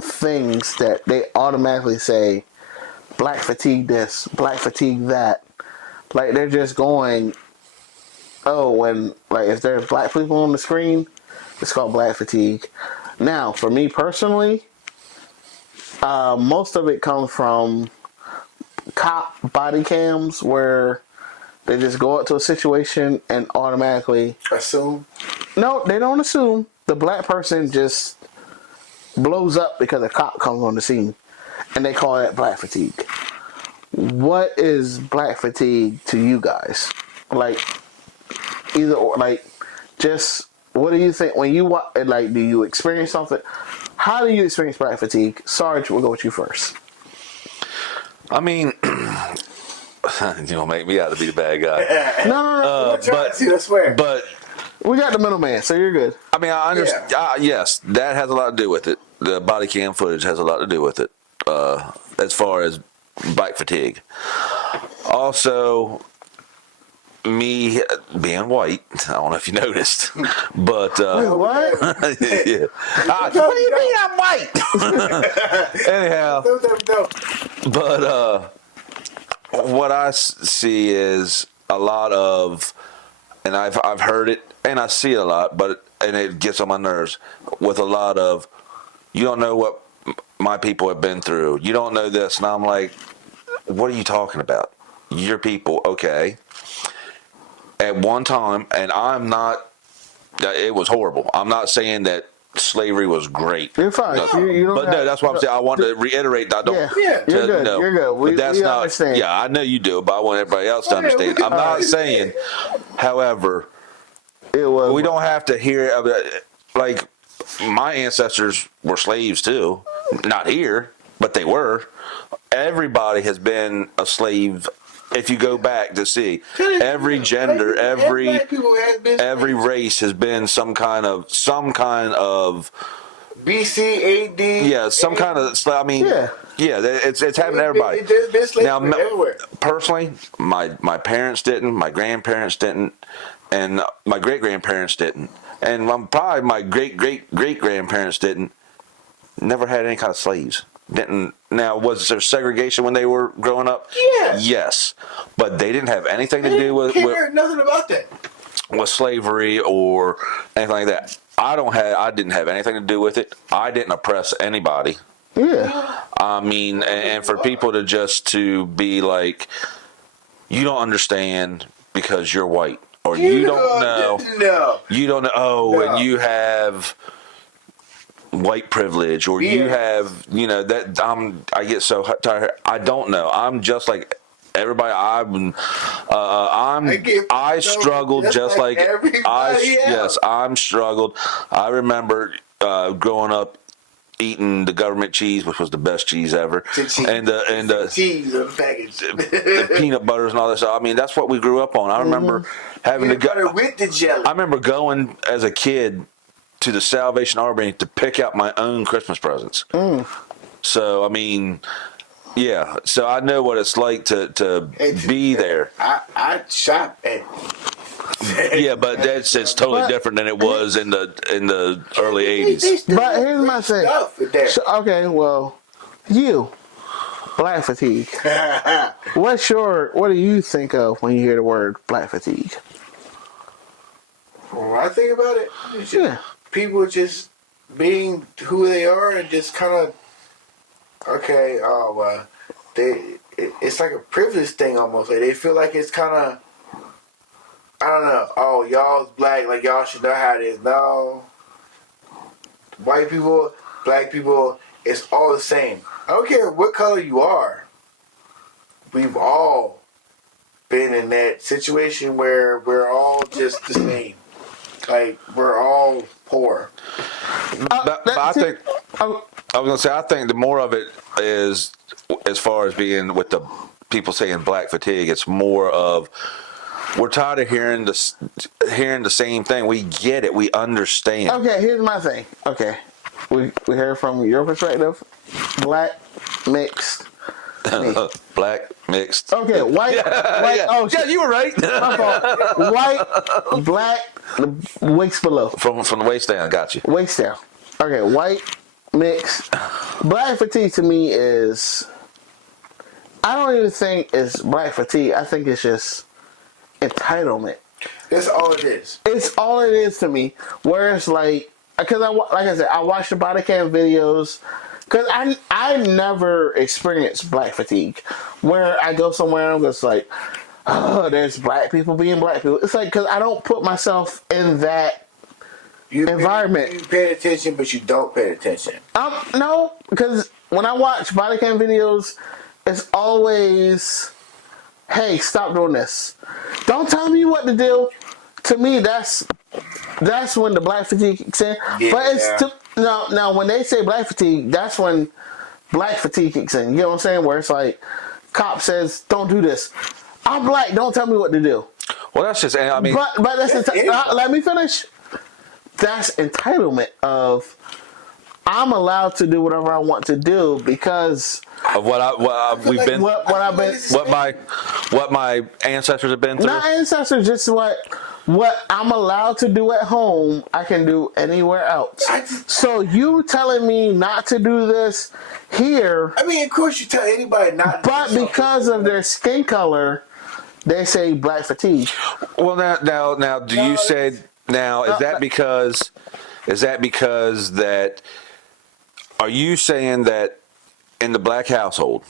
things that they automatically say, black fatigue this, black fatigue that. Like, they're just going, oh, when, like, if there's black people on the screen, it's called black fatigue. Now, for me personally, most of it comes from cop body cams where they just go up to a situation and automatically assume. No, they don't assume. The black person just blows up because a cop comes on the scene, and they call that black fatigue. What is black fatigue to you guys? Like, either or, like, just what do you think when you like? Do you experience something? How do you experience black fatigue? Sarge, we'll go with you first. I mean, you don't make me out to be the bad guy. No. I swear. But we got the middleman, so you're good. I mean, I understand. Yeah. Yes, that has a lot to do with it. The body cam footage has a lot to do with it. As far as black fatigue. Also, me being white. I don't know if you noticed, but Wait, what? yeah. What do you mean I'm white? Anyhow, No. but what I see is a lot of, and I've heard it and I see it a lot, and it gets on my nerves with a lot of, you don't know what my people have been through. You don't know this, and I'm like, what are you talking about? Your people, okay. At one time, and I'm not, it was horrible. I'm not saying that slavery was great. You're fine. No, You don't but no, that's what I'm saying. I want to reiterate that. I don't. Yeah, you're good. No, you're good. But that's we not. understand. Yeah, I know you do, but I want everybody else to understand. I'm not saying, however, we don't have to hear of it. Like, my ancestors were slaves too. Not here, but they were. Everybody has been a slave. If you go back to see, every gender, every race has been some kind of BC, AD. Yeah, some kind of. I mean, yeah, it's happened to everybody. There's been slavery everywhere. Personally, my parents didn't, my grandparents didn't, and my great grandparents didn't, and probably my great grandparents didn't. Never had any kind of slaves. Didn't. Now, was there segregation when they were growing up? Yeah. Yes, but they didn't have anything to do with nothing about that. With slavery or anything like that. I didn't have anything to do with it. I didn't oppress anybody. Yeah. I mean, and for people to be like, you don't understand because you're white, or you don't know. No. You don't know. Oh, no. And you have white privilege, or you have, that I get so tired. I don't know. I'm just like everybody. I struggled just like yes, I'm struggled. I remember growing up eating the government cheese, which was the best cheese ever, and the cheese in the package, the peanut butters and all that stuff. I mean, that's what we grew up on. I remember having to go with the jelly. I remember going as a kid to the Salvation Army to pick out my own Christmas presents. So, I mean, yeah. So I know what it's like to be there. I shop at. Yeah, but it's totally different than it was in the early 80s. But here's my thing. So, okay, well, you, black fatigue. What do you think of when you hear the word black fatigue? When I think about it, it's just people just being who they are and just kind of, it's like a privilege thing almost. Like they feel like it's kind of, I don't know, oh, y'all's black, like y'all should know how it is. No. White people, black people, it's all the same. I don't care what color you are. We've all been in that situation where we're all just the same. Like, we're all poor. But I think, I was going to say, I think the more of it is, as far as being with the people saying black fatigue, it's more of, we're tired of hearing the same thing. We get it. We understand. Okay, here's my thing. Okay, we heard from your perspective, black, mixed. Black, mixed. Okay, white. Yeah. Oh, yeah, you were right. My fault. White, black, the waist below. From the waist down, got you. Waist down. Okay, white, mixed. Black fatigue to me is, I don't even think it's black fatigue. I think it's just entitlement. That's all it is. It's all it is to me. Where it's like I said, I watch the body cam videos because I never experienced black fatigue. Where I go somewhere, I'm just like, oh, there's black people being black people. It's like because I don't put myself in that environment. You pay attention, but you don't pay attention. No, because when I watch body cam videos, it's always, hey, stop doing this. Don't tell me what to do. To me, that's when the black fatigue kicks in. Yeah. But it's now when they say black fatigue, that's when black fatigue kicks in. You know what I'm saying? Where it's like, cop says, don't do this. I'm black. Don't tell me what to do. Well, that's just. I mean, but let me finish. That's entitlement of I'm allowed to do whatever I want to do because of what my ancestors have been through. Not ancestors, just what I'm allowed to do at home, I can do anywhere else. So you telling me not to do this here? I mean, of course you tell anybody not to. But because of their skin color, they say black fatigue. Well, now, do you say now? Is that because that? Are you saying that in the black household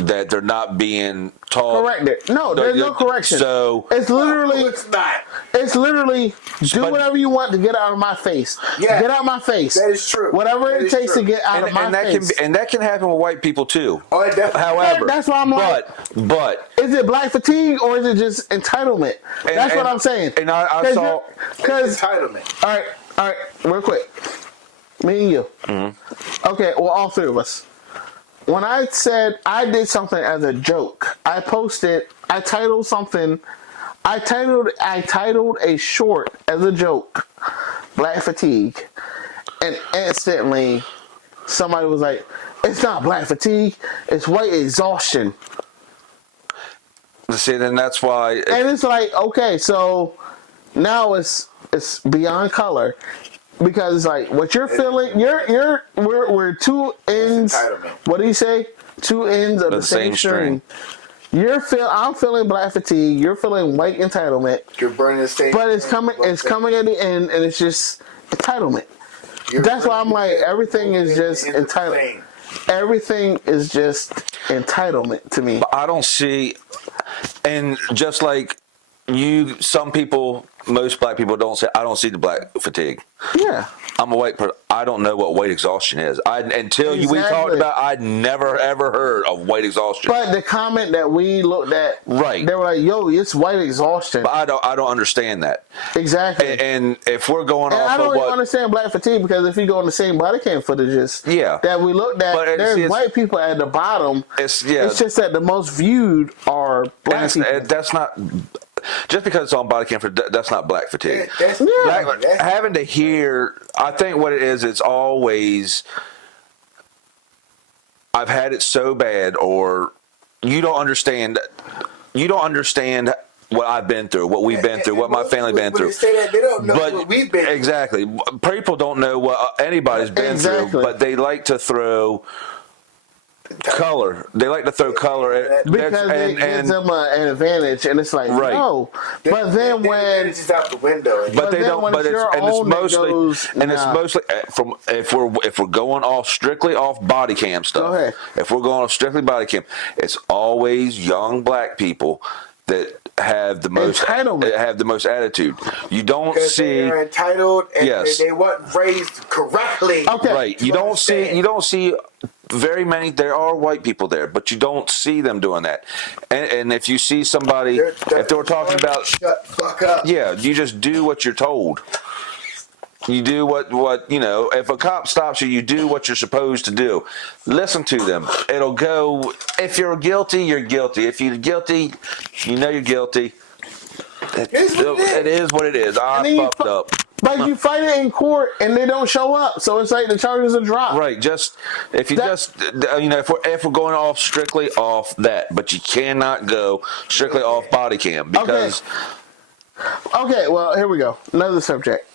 that they're not being taught? Corrected. No, there's no correction. So it's literally, it's not. It's literally do whatever you want to get out of my face. Yeah, get out of my face. That is true. Whatever it takes to get out of my face. And that can happen with white people too. Oh, it definitely. However, that's why I'm like. But is it black fatigue or is it just entitlement? That's what I'm saying. And I saw because entitlement. All right, real quick. Me and you. Mm-hmm. Okay, well, all three of us. When I said I did something as a joke, I titled a short as a joke, Black Fatigue, and instantly somebody was like, it's not Black Fatigue, it's white exhaustion. See, then that's why. And it's like, okay, so now it's beyond color. Because it's like what you're feeling, we're two ends. What do you say? Two ends of the same string. I'm feeling black fatigue. You're feeling white entitlement. You're burning the same. But it's coming at the end, and it's just entitlement. That's why I'm like everything is just entitlement. Everything is just entitlement to me. But I don't see, and just like you, some people. Most black people don't say, I don't see the black fatigue. Yeah. I'm a white person. I don't know what weight exhaustion is. We talked about, I'd never ever heard of weight exhaustion. But the comment that we looked at, right? They were like, "Yo, it's white exhaustion." But I don't understand that. Exactly. And if we're going off I don't of even understand black fatigue because if you go on the same body cam footages, that we looked at, there's white people at the bottom. It's just that the most viewed are black people. That's not. Just because it's on body cam, that's not black fatigue. Having to hear, I think what it is, it's always, I've had it so bad, or you don't understand what I've been through, what we've been through, what my family been through. They don't know what we've been through. Exactly. People don't know what anybody's been through, but they like to throw color. They like to throw color because it gives them an advantage, and it's like no. But then when it's out the window, but they don't. But it's mostly from if we're going off strictly off body cam stuff. Go ahead. If we're going off strictly body cam, it's always young black people that have the most attitude. You don't see they're entitled and yes. they weren't raised correctly. Okay. Right. You don't see very many. There are white people there, but you don't see them doing that. And if you see somebody, if they were talking about, shut the fuck up. Yeah, you just do what you're told. You do what if a cop stops you, you do what you're supposed to do. Listen to them. It'll go. If you're guilty, you're guilty. If you're guilty, you know you're guilty. It is what it is. I fucked up. But you fight it in court and they don't show up, so it's like the charges are dropped. Right. If we're going off strictly off that, but you cannot go strictly off body cam because. Okay. Well, here we go. Another subject.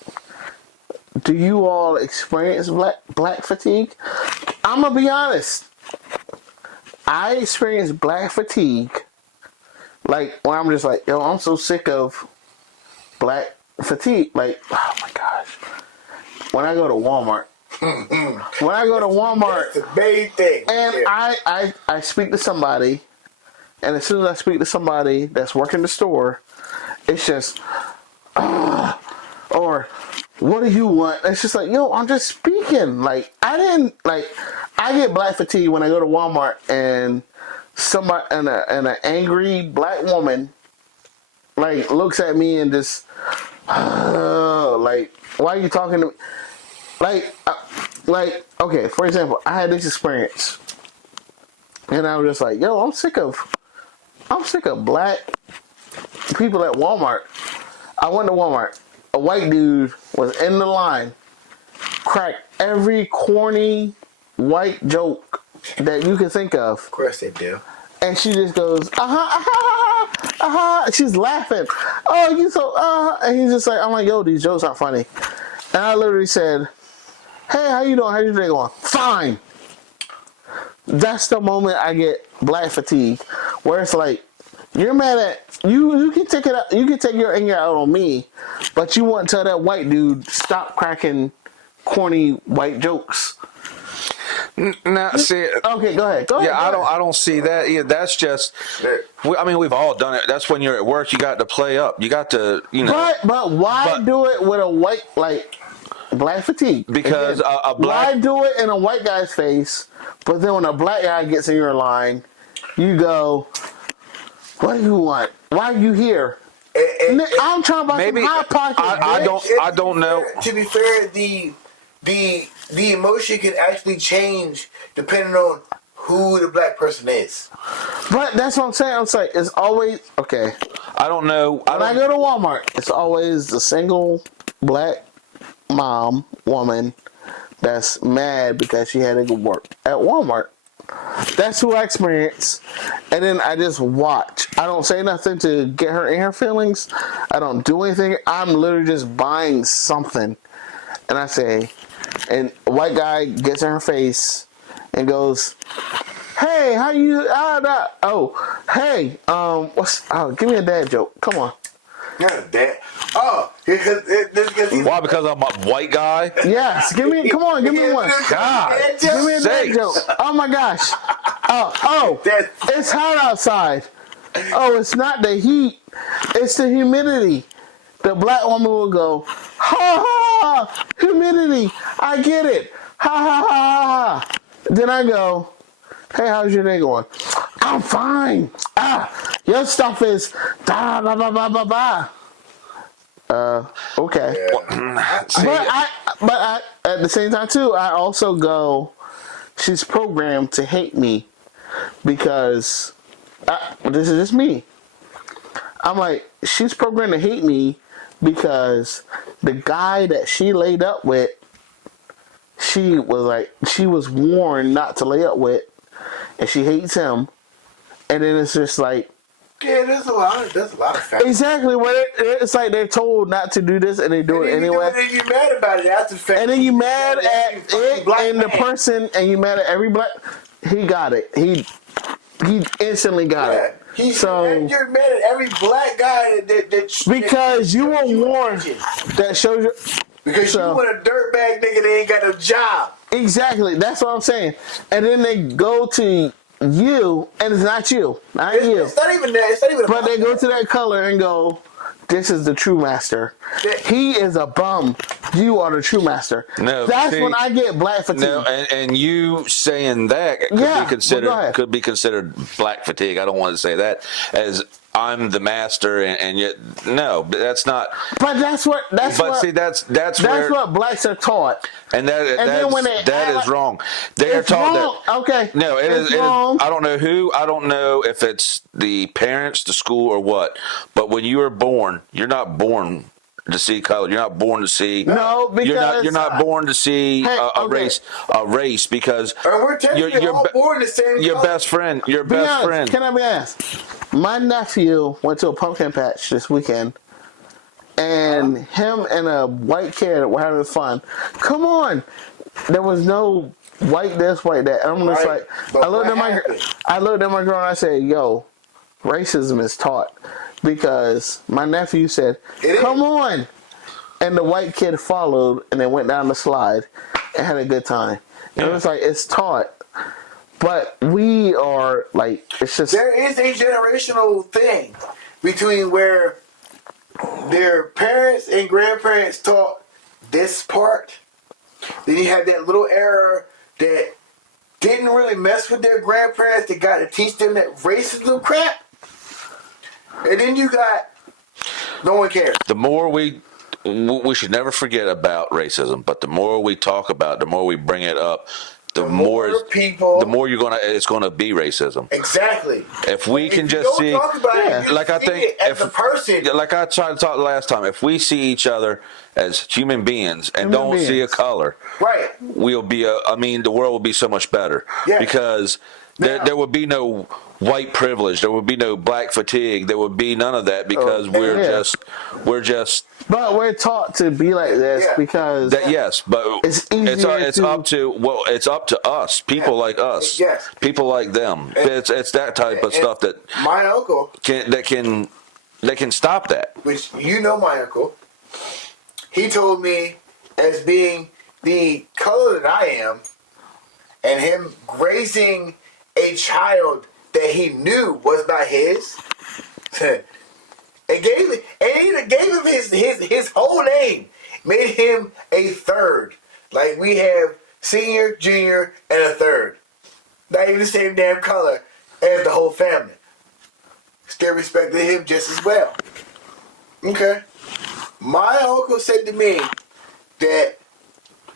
do you all experience black fatigue? I'm gonna be honest. I experience black fatigue, like when I'm just like, yo, I'm so sick of black fatigue. Like, oh my gosh, when I go to Walmart, That's the main thing. and I speak to somebody, and as soon as I speak to somebody that's working the store, it's just, or what do you want? It's just like, yo, I'm just speaking. Like, I get black fatigue when I go to Walmart and somebody and an angry black woman like looks at me and just like, why are you talking to me? Like, okay, for example, I had this experience, and I was just like, yo, I'm sick of black people at Walmart. I went to Walmart. A white dude was in the line, cracked every corny white joke that you can think of. Of course they do. And she just goes, she's laughing. Oh, you so, and he's just like, I'm like, yo, these jokes aren't funny. And I literally said, hey, how you doing? How's your day going? Fine. That's the moment I get black fatigue, where it's like, you're mad at you can take it out, you can take your anger out on me, but you want to tell that white dude stop cracking corny white jokes. Now, see, okay, go ahead. Yeah, I don't see that. Yeah, that's just. I mean, we've all done it. That's when you're at work. You got to play up. You got to, you know. But why do it with a white, like, black fatigue? Because again, a black. Why do it in a white guy's face? But then when a black guy gets in your line, you go, what do you want? Why are you here? I'm trying to buy some hot pockets. I don't know. To be fair, the emotion can actually change depending on who the black person is. But that's what I'm saying. I'm saying it's always okay. I don't know. When I go to Walmart, it's always the single black woman that's mad because she had to go work at Walmart. That's who I experience. And then I just watch. I don't say nothing to get her in her feelings. I don't do anything. I'm literally just buying something. And I say, and a white guy gets in her face and goes, hey, how you, hey, give me a dad joke. Come on. Not a dad. Oh, why? Because I'm a white guy? Yes, come on, give me one. God, give me a dad joke. Oh my gosh. It's hot outside. Oh, it's not the heat. It's the humidity. The black woman will go, ha ha, humidity. I get it. Ha ha ha ha. Then I go, hey, how's your day going? I'm fine. Your stuff is da ba ba ba ba ba. Okay. Yeah. But I, at the same time too, I also go, she's programmed to hate me because this is just me. I'm like, she's programmed to hate me because the guy that she laid up with, she was warned not to lay up with, and she hates him. And then it's just like, yeah, there's a lot of factors. exactly. It's like they're told not to do this, and they do it anyway. And then you're mad about it after the fact. And then you mad at it and the person, and you mad at every black. He got it. He instantly got it. You're mad at every black guy that because you were warned. That shows you. Because you want a dirtbag nigga that ain't got no job. Exactly. That's what I'm saying. And then they go to you, and it's not you. It's not even that. It's not even. But they go to that color and go, this is the true master. He is a bum. You are the true master. No, that's when I get black fatigue. No, and you saying that could be considered black fatigue. I don't want to say that as I'm the master, and yet no, that's not. But that's what blacks are taught. And that is wrong. They are taught that. Okay. No, it is wrong. I don't know who. I don't know if it's the parents, the school, or what. But when you are born, you're not born to see color. You're not born to see. No, because you're not born to see a race because we're technically all born the same. Your color. best friend. Your best friend. Can I be honest? My nephew went to a pumpkin patch this weekend, and and him and a white kid were having fun. Come on, there was no white this, white that. And I'm just Right. like, But I looked what at my girl and I said, "Yo, racism is taught," because my nephew said, "Come on," and the white kid followed and then went down the slide and had a good time. And it was like, it's taught. But we are like, it's just... There is a generational thing between where their parents and grandparents taught this part. Then you had that little era that didn't really mess with their grandparents. They got to teach them that racism crap. And then you got, no one cares. The more we should never forget about racism, but the more we talk about it, the more we bring it up, the more it's gonna be racism. Exactly. If we can you just don't see, talk about it, like I think, as a person, like I tried to talk last time, if we see each other as human beings and don't see a color, right, we'll be the world will be so much better. Yes. Because there would be no white privilege, there would be no black fatigue, there would be none of that, because we're just. But we're taught to be like this because but it's up to us, people like us, people like them. It's that type of stuff that my uncle can stop that. Which my uncle, he told me, as being the color that I am, and him raising a child that he knew was not his. It gave him his whole name, made him a third. Like we have senior, junior, and a third. Not even the same damn color as the whole family. Still respected him just as well. Okay. My uncle said to me that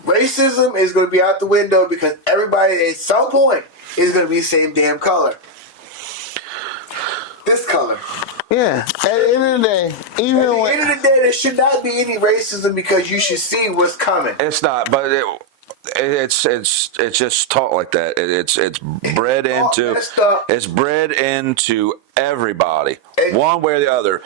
racism is going to be out the window because everybody at some point is going to be the same damn color. This color. Yeah. At the end of the day, end of the day, there should not be any racism because you should see what's coming. It's not, but it's just taught like that. It's bred into everybody, one way or the other.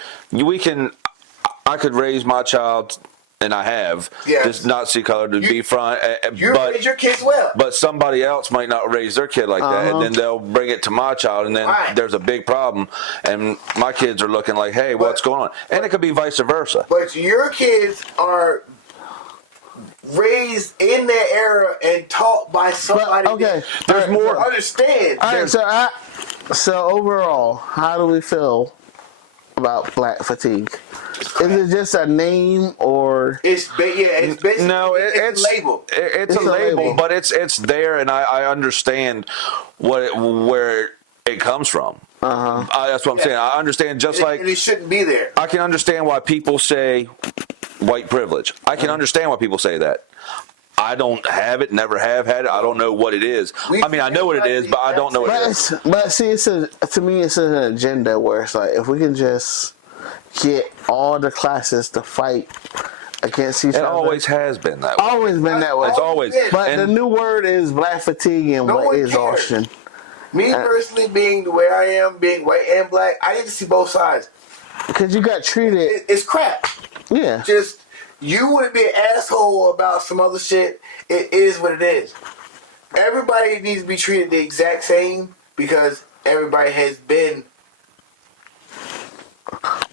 I could raise my child, and I have, just not see color, to be front. Raise your kids well. But somebody else might not raise their kid like that, and then they'll bring it to my child, and then there's a big problem, and my kids are looking like, hey, what's going on? And it could be vice versa. But your kids are raised in that era and taught by somebody. There's more. Understand. All right, so overall, how do we feel about black fatigue? Is it just a name, or it's basically it's a label. It's a label, but it's there, and I understand where it comes from. That's what I'm saying. I understand, and it shouldn't be there. I can understand why people say white privilege. I can understand why people say that. I don't have it, never have had it. I don't know what it is. I know what it is, but I don't know what it is. But see, to me, it's an agenda where it's like, if we can just get all the classes to fight against each other. It always has been that way. Always been that way. It's always. But the new word is black fatigue and exhaustion. Me personally, being the way I am, being white and black, I need to see both sides. Because you got treated. It's crap. Yeah. Just, you want to be an asshole about some other shit. It is what it is. Everybody needs to be treated the exact same because everybody has been.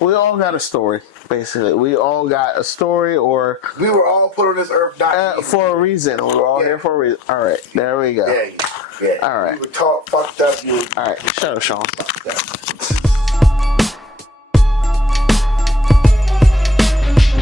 We all got a story, basically. We all got a story, or we were all put on this earth for a reason. We were all here for a reason. All right, there we go. Yeah. All right. You were fucked up. All right, shut up, Sean.